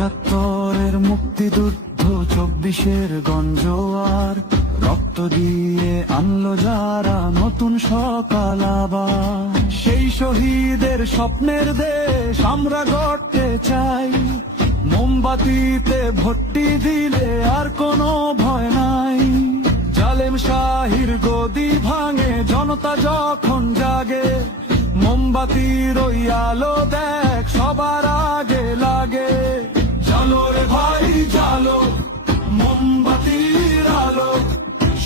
একাত্তরের মুক্তিযুদ্ধ, 24-এর গঞ্জোয়ার, রক্ত দিয়ে আনলো যারা নতুন সকাল আবার। সেই শহীদের স্বপ্নের দেশ আমরা গড়তে চাই, মোমবাতিতে ভর্তি দিলে আর কোনো ভয় নাই। জালেম শাহির গদি ভাঙে জনতা যখন জাগে, মোমবাতির ওই আলো দেখ সবার আগে লাগে। জালো রে ভাই জালো, মোমবাতির আলো,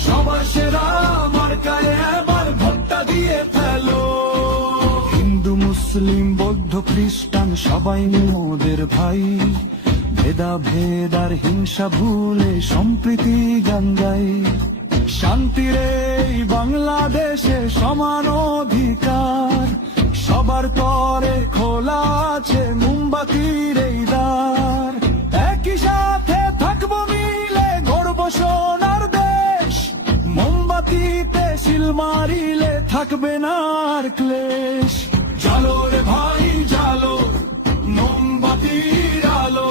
সবার সেরা মার্কায় এবার ভোটটা দিয়ে ফেলো। হিন্দু মুসলিম বৌদ্ধ খ্রিস্টান সবাই মোদের ভাই, ভেদাভেদ আর হিংসা ভুলে সম্প্রীতি গান গাই। শান্তির এই বাংলাদেশে সমান অধিকার, সবার তরে খোলা আছে মোমবাতির এই দ্বার। একই সাথে থাকবো মিলে গড়ব সোনার দেশ, মোমবাতিতে সিল মারিলে থাকবে না আর ক্লেশ। জালো রে ভাই জালো, মোমবাতির আলো,